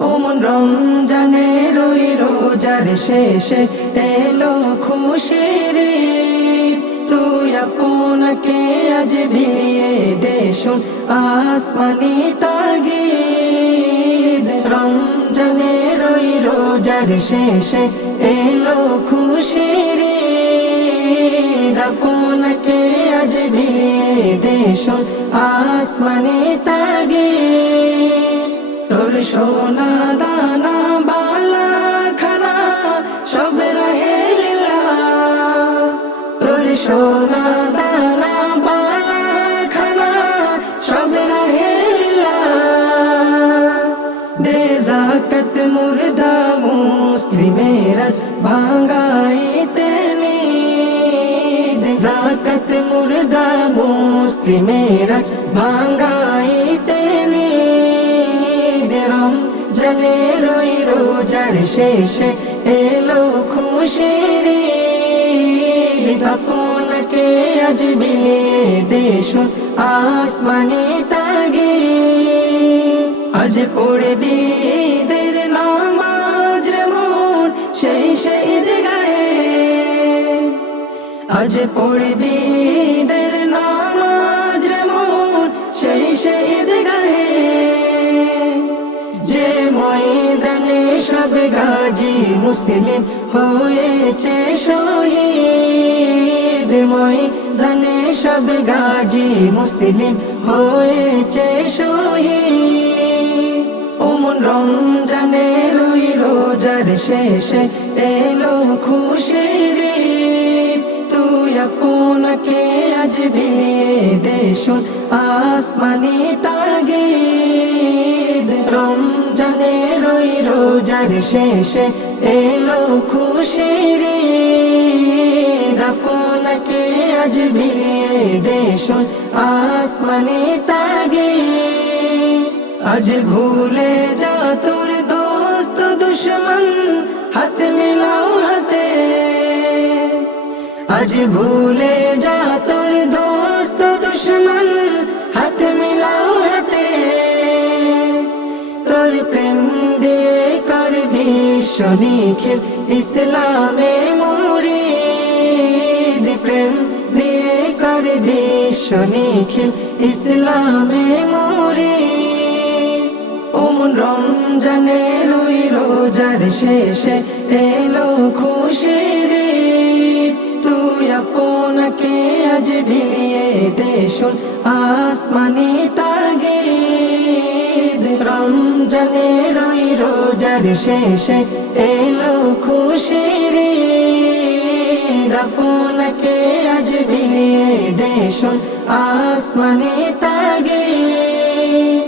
ওমন রমজানের ওই রোজার শেষে এলো খুশির ঈদ। তুই আপনাকে আজ বিলিয়ে দে শোন আসমানি তাগিদ। রমজানের ওই রোজার শেষে এলো খুশির ঈদ। আপনাকে আজ বিলিয়ে দে শোন আসমানি তাগিদ। তোর সোনা দানা বালা খানা সব রাহে লিল্লাহ। তোর সোনা দানা বালা খানা সব রাহে লিল্লাহ। দে যাকাত মুর্দা মুসলিমের ভাঙাইতে নিদ। যাকাত মুর্দা মুসলিমের ভাঙাইতে নিদ। রমজানের ওই রোজার শেষে এলো খুশির ঈদ। আপনাকে আজ বিলিয়ে দে শোন আসমানি তাগিদ। আজ পড়বি ঈদের নামাজ রে মন সেই ঈদগাহে। আজ পড়বি ঈদের নামাজ রে মন সেই ঈদগাহে। যে ময়দানে সব গাজী মুসলিম হয়েছে শহীদ। ময়দানে সব গাজী মুসলিম হয়েছে শহীদ। ওমন রমজানের ওই রোজার শেষে এলো খুশির ঈদ। তুই আপনাকে আজ বিলিয়ে দে শোন আসমানি তাগিদ। রমজানের ওই রোজার শেষে এলো খুশির ঈদ। আপনাকে আজ বিলিয়ে দে শোন আসমানি তাগিদ। আজ ভুলে যা তোর দোস্ত দুশ্মন হাত মিলাও হাতে। আজ ভুলে যা তোর দোস্ত দুশ্মন হাত মিলাও হাতে। তোর প্রেম দিয়ে করবি বিশ্ব নিখিল ইসলামে মুরিদ। প্রেম দিয়ে করবি বিশ্ব নিখিল ইসলামে মুরিদ। ওমন রমজানের ওই রোজার শেষে এলো খুশির ঈদ। তুই আপনাকে আজ বিলিয়ে দে শোন আসমানি তাগিদ। রমজানের ওই রোজার শেষে এলো খুশির ঈদ। আপনাকে আজ বিলিয়ে দে শোন আসমানি তাগিদ।